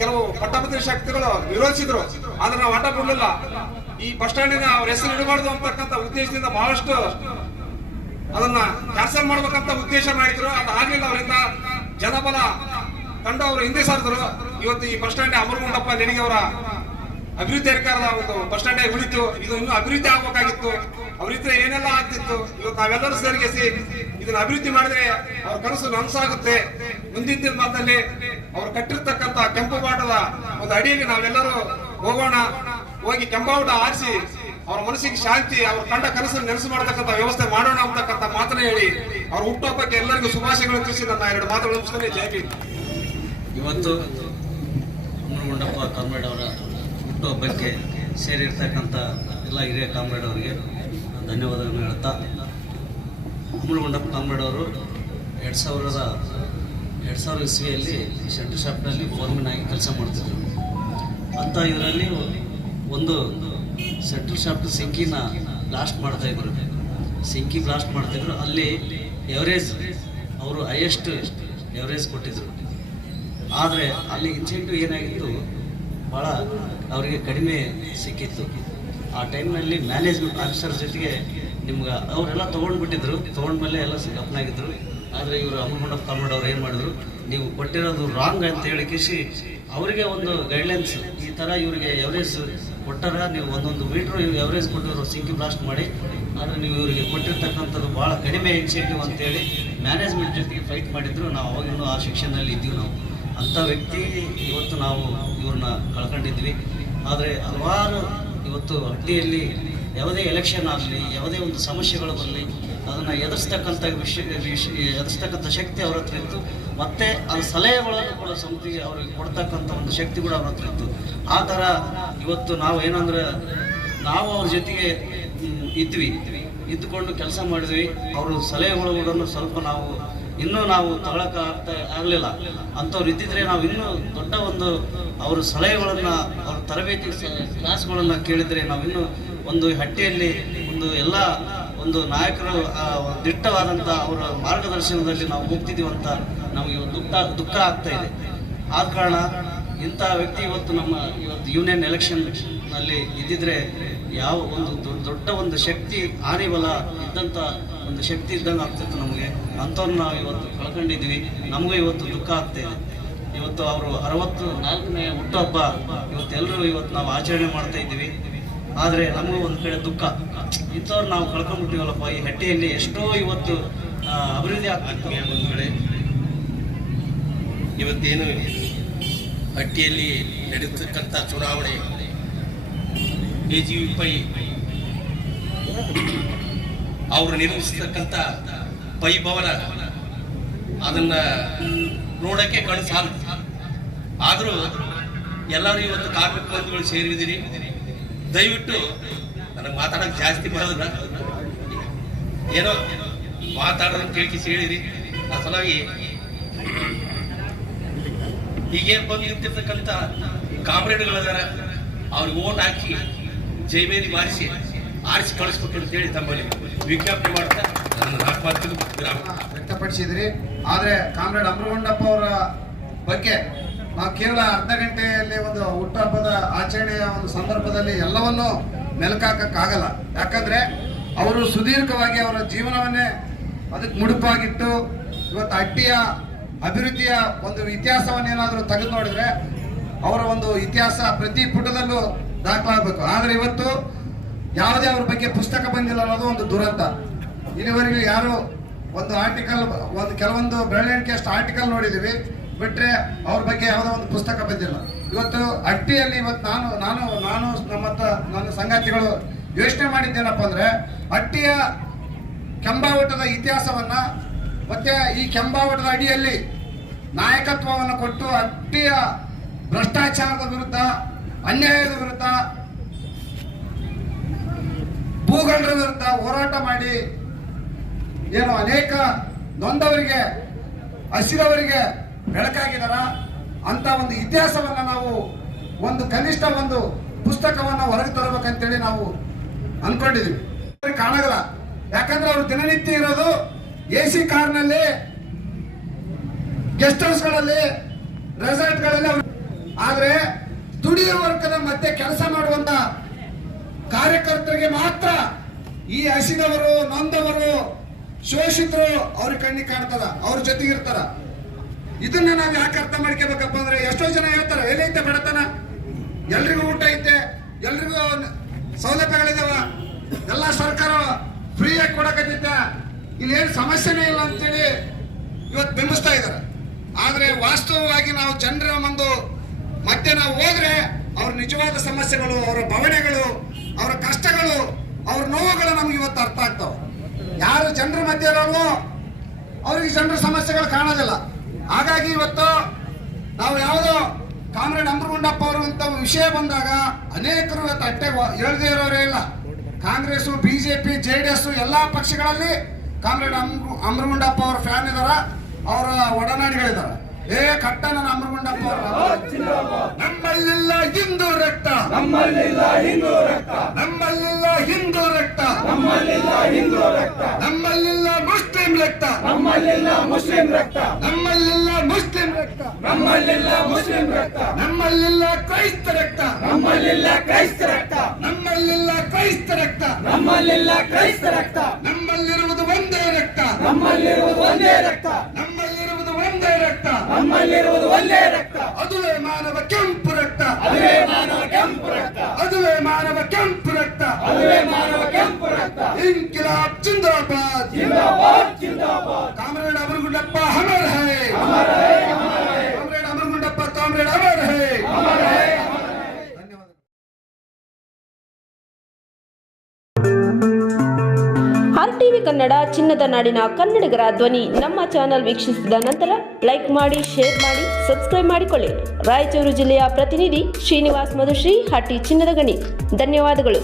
ಕೆಲವು ಪಟ್ಟಭದ್ರ ಶಕ್ತಿಗಳು ವಿರೋಧಿಸಿದ್ರು. ಆದ್ರೆ ನಾವು ಅಡ್ಡ ಬಿಡಲಿಲ್ಲ. ಈ ಬಸ್ ಸ್ಟ್ಯಾಂಡಿನ ಅವ್ರ ಹೆಸರು ಇಡಬಾರ್ದು ಅಂತಕ್ಕಂಥ ಉದ್ದೇಶದಿಂದ ಬಹಳಷ್ಟು ಅದನ್ನ ಕ್ಯಾನ್ಸಲ್ ಮಾಡ್ಬೇಕಂತ ಉದ್ದೇಶ ಮಾಡಿದ್ರು. ಅದು ಆಗ್ಲಿಲ್ಲ. ಅವರಿಂದ ಜನಬಲ ಕಂಡು ಅವರು ಹಿಂದೆ ಸಾರಿದ್ರು. ಇವತ್ತು ಈ ಬಸ್ ಸ್ಟ್ಯಾಂಡ್ ಅಮರಗುಂಡಪ್ಪ ನೆನಿಗೆ ಅವರ ಅಭಿವೃದ್ಧಿ ಅಧಿಕಾರದ ಒಂದು ಬಸ್ ಸ್ಟ್ಯಾಂಡ್ ಉಳಿತು. ಇದು ಇನ್ನೂ ಅಭಿವೃದ್ಧಿ ಆಗ್ಬೇಕಾಗಿತ್ತು. ಅವರಿದ್ರೆ ಏನೆಲ್ಲ ಆಗ್ತಿತ್ತು. ಇವತ್ತು ನಾವೆಲ್ಲರೂ ಸೇರಿಸಿ ಇದನ್ನ ಅಭಿವೃದ್ಧಿ ಮಾಡಿದ್ರೆ ಅವ್ರ ಕನಸು ನನಸಾಗುತ್ತೆ. ಮುಂದಿನ ದಿನಮಾನದಲ್ಲಿ ಅವ್ರು ಕಟ್ಟಿರ್ತಕ್ಕಂಥ ಕೆಂಪು ಬಾಟದ ಒಂದು ಅಡಿಯಲ್ಲಿ ನಾವೆಲ್ಲರೂ ಹೋಗೋಣ. ಹೋಗಿ ಕೆಂಪಾವಟ ಆರಿಸಿ ಅವ್ರ ಮನಸ್ಸಿಗೆ ಶಾಂತಿ, ಅವ್ರ ಕಂಡ ಕನಸನ್ನು ನೆನಸು ಮಾಡತಕ್ಕಂಥ ವ್ಯವಸ್ಥೆ ಮಾಡೋಣ ಅಂತಕ್ಕಂಥ ಮಾತನ್ನ ಹೇಳಿ ಅವ್ರ ಹುಟ್ಟುಹಬ್ಬಕ್ಕೆ ಎಲ್ಲರಿಗೂ ಶುಭಾಶಯಗಳು ತಿಳಿಸಿ ನನ್ನ 2 ಮಾತುಗಳು ಮುಗಿಸ್ತೇನೆ. ಜೈ ಭೀಮ್. ಇವತ್ತು ಅಮರಗುಂಡಪ್ಪ ಕಾಮ್ರೇಡ್ ಅವರ ಹುಟ್ಟುಹಬ್ಬಕ್ಕೆ ಸೇರಿರ್ತಕ್ಕಂಥ ಎಲ್ಲ ಹಿರಿಯ ಕಾಮ್ರೇಡ್ ಅವರಿಗೆ ಧನ್ಯವಾದಗಳನ್ನು ಹೇಳ್ತಾ, ಅಮರಗುಂಡಪ್ಪ ಕಾಮ್ರೇಡ್ ಅವರು 2000 ಇಸ್ವಿಯಲ್ಲಿ ಶೆಟ್ರ್ ಶಾಪ್ನಲ್ಲಿ ಫೋರ್ಮನ್ ಆಗಿ ಕೆಲಸ ಮಾಡ್ತಿದ್ರು. ಅಂತ ಇದರಲ್ಲಿ ಒಂದು ಸೆಂಟ್ರಲ್ ಶಾಫ್ಟ್ ಸಿಂಕಿನ ಬ್ಲಾಸ್ಟ್ ಮಾಡ್ತಾಯಿದ್ರು. ಸಿಂಕಿ ಬ್ಲಾಸ್ಟ್ ಮಾಡ್ತಿದ್ರು. ಅಲ್ಲಿ ಎವರೇಜ್ ಅವರು ಹೈಯೆಸ್ಟ್ ಎವರೇಜ್ ಕೊಟ್ಟಿದ್ರು. ಆದರೆ ಅಲ್ಲಿ ಇನ್ಸೆಂಟಿವ್ ಏನಾಗಿತ್ತು, ಭಾಳ ಅವರಿಗೆ ಕಡಿಮೆ ಸಿಕ್ಕಿತ್ತು. ಆ ಟೈಮ್ನಲ್ಲಿ ಮ್ಯಾನೇಜ್ಮೆಂಟ್ ಆಫೀಸರ್ ಜೊತೆಗೆ ನಿಮ್ಗೆ ಅವರೆಲ್ಲ ತೊಗೊಂಡ್ಬಿಟ್ಟಿದ್ರು. ತೊಗೊಂಡ್ಮೇಲೆ ಎಲ್ಲ ಗಮನಾಗಿದ್ದರು. ಆದರೆ ಇವರು ಅಮರಗುಂಡಪ್ಪ ಕಾಮ್ರೇಡ್ ಅವ್ರು ಏನು ಮಾಡಿದ್ರು, ನೀವು ಕೊಟ್ಟಿರೋದು ರಾಂಗ್ ಅಂತ ಹೇಳಿ ಕಿಸಿ ಅವರಿಗೆ ಒಂದು ಗೈಡ್ಲೈನ್ಸ್, ಈ ಥರ ಇವರಿಗೆ ಎವರೇಜ್ ಕೊಟ್ಟಾರ, ನೀವು 1 ಮೀಟ್ರ್ ಇವ್ರಿಗೆ ಎವರೇಜ್ ಕೊಟ್ಟಿರೋ ಸಿಂಕಿ ಬ್ಲಾಸ್ಟ್ ಮಾಡಿ, ಆದರೆ ನೀವು ಇವರಿಗೆ ಕೊಟ್ಟಿರ್ತಕ್ಕಂಥದ್ದು ಭಾಳ ಕಡಿಮೆ ಇನ್ಸೆಂಟಿವ್ ಅಂತೇಳಿ ಮ್ಯಾನೇಜ್ಮೆಂಟ್ ಜೊತೆಗೆ ಫೈಟ್ ಮಾಡಿದ್ರು. ನಾವು ಅವಾಗಿನ್ನೂ ಆ ಸೆಕ್ಷನ್ನಲ್ಲಿ ಇದ್ದೀವಿ. ನಾವು ಅಂಥ ವ್ಯಕ್ತಿ ಇವತ್ತು ನಾವು ಇವ್ರನ್ನ ಕಳ್ಕೊಂಡಿದ್ವಿ. ಆದರೆ ಹಲವಾರು ಇವತ್ತು ಹಟ್ಟಿಯಲ್ಲಿ ಯಾವುದೇ ಎಲೆಕ್ಷನ್ ಆಗಲಿ, ಯಾವುದೇ ಒಂದು ಸಮಸ್ಯೆಗಳು ಬರಲಿ, ಅದನ್ನು ಎದುರಿಸ್ತಕ್ಕಂಥ ಶಕ್ತಿ ಅವ್ರ ಹತ್ರ ಇತ್ತು. ಮತ್ತು ಅದು ಸಲಹೆಗಳನ್ನು ಕೂಡ ಸಮಿತಿಗೆ ಅವ್ರಿಗೆ ಕೊಡ್ತಕ್ಕಂಥ ಒಂದು ಶಕ್ತಿ ಕೂಡ ಅವ್ರ ಹತ್ರ ಇತ್ತು. ಆ ಥರ ಇವತ್ತು ನಾವು ಏನಂದ್ರೆ ನಾವು ಅವ್ರ ಜೊತೆಗೆ ಇದ್ದುಕೊಂಡು ಕೆಲಸ ಮಾಡಿದ್ವಿ. ಅವರು ಸಲಹೆಗಳು ಸ್ವಲ್ಪ ಇನ್ನೂ ನಾವು ಆಗಲಿಲ್ಲ. ಅಂಥವ್ರು ಇದ್ದಿದ್ರೆ ನಾವು ಇನ್ನೂ ದೊಡ್ಡ ಅವ್ರ ಸಲಹೆಗಳನ್ನು, ಅವ್ರ ತರಬೇತಿ ಕ್ಲಾಸ್ಗಳನ್ನು ಕೇಳಿದರೆ ನಾವಿನ್ನೂ ಒಂದು ಹಟ್ಟಿಯಲ್ಲಿ ಎಲ್ಲ ನಾಯಕರು ದಿಟ್ಟವಾದಂಥ ಅವರ ಮಾರ್ಗದರ್ಶನದಲ್ಲಿ ನಾವು ಹೋಗ್ತಿದ್ದೀವಿ ಅಂತ ನಮಗೆ ದುಃಖ ಆಗ್ತಾ ಇದೆ. ಆದ ಕಾರಣ ಇಂಥ ವ್ಯಕ್ತಿ ಇವತ್ತು ಯೂನಿಯನ್ ಎಲೆಕ್ಷನ್ನಲ್ಲಿ ಇದ್ದಿದ್ರೆ ಯಾವ ದೊಡ್ಡ ಶಕ್ತಿ, ಆನೆಬಲ ಇದ್ದಂಥ ಒಂದು ಶಕ್ತಿ ಇದ್ದಂಗೆ ಆಗ್ತಿತ್ತು ನಮಗೆ. ಅಂಥವ್ರನ್ನ ನಾವು ಇವತ್ತು ಕಳ್ಕೊಂಡಿದ್ವಿ. ನಮಗೂ ಇವತ್ತು ದುಃಖ ಆಗ್ತಾ ಇದೆ. ಇವತ್ತು ಅವರು 64ನೇ ಹುಟ್ಟುಹಬ್ಬ ಇವತ್ತೆಲ್ಲರೂ ನಾವು ಆಚರಣೆ ಮಾಡ್ತಾ ಇದ್ದೀವಿ. ಆದರೆ ನಮಗೂ ಒಂದು ಕಡೆ ದುಃಖ, ಇಂಥವ್ರು ನಾವು ಕಳ್ಕೊಂಡ್ಬಿಟ್ಟಿವಲ್ಲಪ್ಪ. ಈ ಹಟ್ಟಿಯಲ್ಲಿ ಎಷ್ಟೋ ಇವತ್ತು ಅಭಿವೃದ್ಧಿ ಆಗ್ತಿತ್ತು. ಒಂದು ಕಡೆ ಇವತ್ತೇನು ಹಟ್ಟಿಯಲ್ಲಿ ನಡೆಯತಕ್ಕಂಥ ಚುನಾವಣೆ AGV ಅವರು ನಿರ್ಮಿಸತಕ್ಕಂಥ ಪೈ ಭವನ ಅದನ್ನ ನೋಡಕ್ಕೆ ಕಣ್ಣು ಸಾಲು. ಆದರೂ ಎಲ್ಲರೂ ಇವತ್ತು ಕಾರ್ಮಿಕ ಬಂಧುಗಳು ಸೇರಿದ್ದೀರಿ. ದಯವಿಟ್ಟು ನನಗೆ ಮಾತಾಡೋಕೆ ಜಾಸ್ತಿ ಬರೋದಿಲ್ಲ, ಏನೋ ಮಾತಾಡೋದನ್ನು ಕೇಳಿಸಿ ಹೇಳಿರಿ. ಆ ಸಲುವಾಗಿ ಹೀಗೆ ಬಂದು ನಿಂತಿರ್ತಕ್ಕಂಥ ಕಾಮ್ರೇಡ್ಗಳದಾರ, ಅವ್ರಿಗೆ ಓಟ್ ಹಾಕಿ ಜೈಬೇರಿ ಆರಿಸಿ ಕಳಿಸ್ಬೇಕು ಅಂತೇಳಿ ತಮ್ಮಲ್ಲಿ ವಿಜ್ಞಾಪನೆ ಮಾಡ್ತಾ ನನ್ನ 4 ಮಾತು ವ್ಯಕ್ತಪಡಿಸಿದ್ರಿ. ಆದರೆ ಕಾಮ್ರೇಡ್ ಅಮರಗುಂಡಪ್ಪ ಅವರ ಬಗ್ಗೆ ನಾವು ಕೇವಲ ಅರ್ಧ ಗಂಟೆಯಲ್ಲಿ ಒಂದು ಹುಟ್ಟುಹಬ್ಬದ ಆಚರಣೆಯ ಒಂದು ಸಂದರ್ಭದಲ್ಲಿ ಎಲ್ಲವನ್ನೂ ಮೆಲುಕಾಕಕ್ಕಾಗಲ್ಲ. ಯಾಕಂದ್ರೆ ಅವರು ಸುದೀರ್ಘವಾಗಿ ಅವರ ಜೀವನವನ್ನೇ ಅದಕ್ಕೆ ಮುಡುಪಾಗಿಟ್ಟು ಇವತ್ತು ಹಟ್ಟಿಯ ಅಭಿವೃದ್ಧಿಯ ಒಂದು ಇತಿಹಾಸವನ್ನೇನಾದರೂ ತೆಗೆದು ನೋಡಿದ್ರೆ ಅವರ ಒಂದು ಇತಿಹಾಸ ಪ್ರತಿ ಪುಟದಲ್ಲೂ ದಾಖಲಾಗಬೇಕು. ಆದರೆ ಇವತ್ತು ಯಾವುದೇ ಅವ್ರ ಬಗ್ಗೆ ಪುಸ್ತಕ ಬಂದಿಲ್ಲ ಅನ್ನೋದು ಒಂದು ದುರಂತ. ಇಲ್ಲಿವರೆಗೂ ಯಾರು ಒಂದು ಆರ್ಟಿಕಲ್, ಕೆಲವೊಂದು ಬೆರಳೆಣಿಕೆಯಷ್ಟು ಆರ್ಟಿಕಲ್ ನೋಡಿದ್ದೀವಿ, ಬಿಟ್ರೆ ಅವ್ರ ಬಗ್ಗೆ ಯಾವುದೋ ಒಂದು ಪುಸ್ತಕ ಬಂದಿಲ್ಲ. ಇವತ್ತು ಹಟ್ಟಿಯಲ್ಲಿ ಇವತ್ತು ನಾನು ನನ್ನ ಸಂಗಾತಿಗಳು ಯೋಚನೆ ಮಾಡಿದ್ದೇನಪ್ಪ ಅಂದ್ರೆ, ಹಟ್ಟಿಯ ಕೆಂಬಾವಟದ ಇತಿಹಾಸವನ್ನ ಮತ್ತೆ ಈ ಕೆಂಬಾವಟದ ಅಡಿಯಲ್ಲಿ ನಾಯಕತ್ವವನ್ನು ಕೊಟ್ಟು ಅಟ್ಟಿಯ ಭ್ರಷ್ಟಾಚಾರದ ವಿರುದ್ಧ, ಅನ್ಯಾಯದ ವಿರುದ್ಧ, ಭೂಗಳ್ಳರ ವಿರುದ್ಧ ಹೋರಾಟ ಮಾಡಿ ಏನು ಅನೇಕ ನೊಂದವರಿಗೆ, ಹಸಿದವರಿಗೆ ಬೆಳಕಾಗಿದಾರ ಅಂತ ಒಂದು ಇತಿಹಾಸವನ್ನ ನಾವು ಒಂದು ಕನಿಷ್ಠ ಒಂದು ಪುಸ್ತಕವನ್ನ ಹೊರಗೆ ತರಬೇಕಂತೇಳಿ ನಾವು ಅನ್ಕೊಂಡಿದೀವಿ. ಕಾಣಗಲ್ಲ, ಯಾಕಂದ್ರೆ ಅವರು ದಿನನಿತ್ಯ ಇರೋದು AC ಕಾರ್ನಲ್ಲಿ, ಗೆಸ್ಟ್ ಹೌಸ್ಗಳಲ್ಲಿ, ರೆಸಾರ್ಟ್ಗಳಲ್ಲಿ. ಆದ್ರೆ ದುಡಿಯುವ ವರ್ಗದ ಮಧ್ಯೆ ಕೆಲಸ ಮಾಡುವಂತ ಕಾರ್ಯಕರ್ತರಿಗೆ ಮಾತ್ರ ಈ ಹಸಿದವರು, ನೊಂದವರು, ಶೋಷಿತರು ಅವ್ರ ಕಣ್ಣಿಗೆ ಕಾಣ್ತದ, ಅವ್ರ ಜೊತೆಗಿರ್ತಾರ. ಇದನ್ನ ನಾವು ಯಾಕೆ ಅರ್ಥ ಮಾಡ್ಕೋಬೇಕಪ್ಪ ಅಂದ್ರೆ, ಎಷ್ಟೋ ಜನ ಹೇಳ್ತಾರೆ ಎಲ್ಲೈತೆ ಬಡತನ, ಎಲ್ರಿಗೂ ಊಟ ಐತೆ, ಎಲ್ರಿಗೂ ಸೌಲಭ್ಯಗಳಿದಾವ, ಎಲ್ಲ ಸರ್ಕಾರ ಫ್ರೀಯಾಗಿ ಕೊಡಕತ್ತೈತೆ, ಇಲ್ಲಿ ಏನು ಸಮಸ್ಯೆನೇ ಇಲ್ಲ ಅಂತೇಳಿ ಇವತ್ತು ಬಿಂಬಿಸ್ತಾ ಇದ್ದಾರೆ. ಆದ್ರೆ ವಾಸ್ತವವಾಗಿ ನಾವು ಜನರ ಮಧ್ಯೆ ನಾವು ಹೋದ್ರೆ ಅವ್ರ ನಿಜವಾದ ಸಮಸ್ಯೆಗಳು, ಅವರ ಭಾವನೆಗಳು, ಅವರ ಕಷ್ಟಗಳು, ಅವ್ರ ನೋವುಗಳು ನಮ್ಗೆ ಇವತ್ತು ಅರ್ಥ ಆಗ್ತಾವ. ಯಾರು ಜನರ ಮಧ್ಯೆ ಇರೋರು ಅವ್ರಿಗೆ ಜನರ ಸಮಸ್ಯೆಗಳು ಕಾಣೋದಿಲ್ಲ. ಹಾಗಾಗಿ ಇವತ್ತು ನಾವು ಯಾವುದೋ ಕಾಮ್ರೇಡ್ ಅಮರಗುಂಡಪ್ಪ ಅವರು ಅಂತ ವಿಷಯ ಬಂದಾಗ ಅನೇಕರು ಇವತ್ತು ಅಟ್ಟೆಗೆ ಎಳ್ದೇ ಇರೋರೇ ಇಲ್ಲ. ಕಾಂಗ್ರೆಸ್, BJP, JDS ಎಲ್ಲಾ ಪಕ್ಷಗಳಲ್ಲಿ ಕಾಮ್ರೇಡ್ ಅಮರಗುಂಡಪ್ಪ ಅವ್ರ ಫ್ಯಾನ್ ಇದಾರ, ಅವರ ಒಡನಾಡಿಗಳಿದಾರ. ಕಟ್ಟ ನನ್ನ ಅಮರಗುಂಡಪ್ಪ ಅವರು. ನಮ್ಮಲ್ಲಿಲ್ಲ ಹಿಂದೂ ರಕ್ತ, ನಮ್ಮಲ್ಲಿಲ್ಲ ಹಿಂದೂ ರಕ್ತ, ನಮ್ಮಲ್ಲಿಲ್ಲ ಹಿಂದೂ ರಕ್ತ, ನಮ್ಮಲ್ಲಿಲ್ಲ ಹಿಂದೂ ರಕ್ತ, ನಮ್ಮಲ್ಲಿಲ್ಲ ಮುಸ್ಲಿಂ ರಕ್ತ, ನಮ್ಮಲ್ಲಿಲ್ಲ ಮುಸ್ಲಿಂ ರಕ್ತ, ನಮ್ಮಲ್ಲಿಲ್ಲ ಮುಸ್ಲಿಂ ರಕ್ತ, ನಮ್ಮಲ್ಲಿಲ್ಲ ಮುಸ್ಲಿಂ ರಕ್ತ, ನಮ್ಮಲ್ಲಿಲ್ಲ ಕ್ರೈಸ್ತ ರಕ್ತ, ನಮ್ಮಲ್ಲಿಲ್ಲ ಕ್ರೈಸ್ತ ರಕ್ತ, ನಮ್ಮಲ್ಲಿಲ್ಲ ಕ್ರೈಸ್ತ ರಕ್ತ, ನಮ್ಮಲ್ಲಿಲ್ಲ ಕ್ರೈಸ್ತ ರಕ್ತ, ನಮ್ಮಲ್ಲಿರುವುದು ಒಂದೇ ರಕ್ತ, ನಮ್ಮಲ್ಲಿರುವುದು ಒಂದೇ ರಕ್ತ, ನಮ್ಮಲ್ಲಿರುವುದು ಒಂದೇ ರಕ್ತ, ನಮ್ಮಲ್ಲಿರುವುದು ಒಂದೇ ರಕ್ತ, ಅದುವೇ ಮಾನವ ಕೆಂಪು ರಕ್ತ, ಅದುವೇ ಮಾನವ ಕೆಂಪು ರಕ್ತ, ಅದುವೇ ಮಾನವ ಕೆಂಪು ರಕ್ತ, ಅದುವೇ ಮಾನವ ಕೆಂಪು ರಕ್ತ. ಇನ್ಕಿಲಾಬ್ ಜಿಂದಾಬಾದ್, ಜಿಂದಾಬಾದ್ ಜಿಂದಾಬಾದ್. ಕಾಮ್ರೇಡ್ ಅಮರಗುಂಡಪ್ಪ ಅಮರ್ ಹೈ, ಅಮರ ಹೈ, ಅಮರ ಹೈ, ಕಾಮ್ರೇಡ್ ಅಮರಗುಂಡಪ್ಪ, ಕಾಮ್ರೇಡ್ ಅಮರ್ ಹೈ. ಅಮರ ಹೈ. RTV ಕನ್ನಡ, ಚಿನ್ನದ ನಾಡಿನ ಕನ್ನಡಿಗರ ಧ್ವನಿ. ನಮ್ಮ ಚಾನೆಲ್ ವೀಕ್ಷಿಸಿದ ನಂತರ ಲೈಕ್ ಮಾಡಿ, ಶೇರ್ ಮಾಡಿ, ಸಬ್ಸ್ಕ್ರೈಬ್ ಮಾಡಿಕೊಳ್ಳಿ. ರಾಯಚೂರು ಜಿಲ್ಲೆಯ ಪ್ರತಿನಿಧಿ ಶ್ರೀನಿವಾಸ್ ಮಧುಶ್ರೀ, ಹಟ್ಟಿ ಚಿನ್ನದ ಗಣಿ. ಧನ್ಯವಾದಗಳು.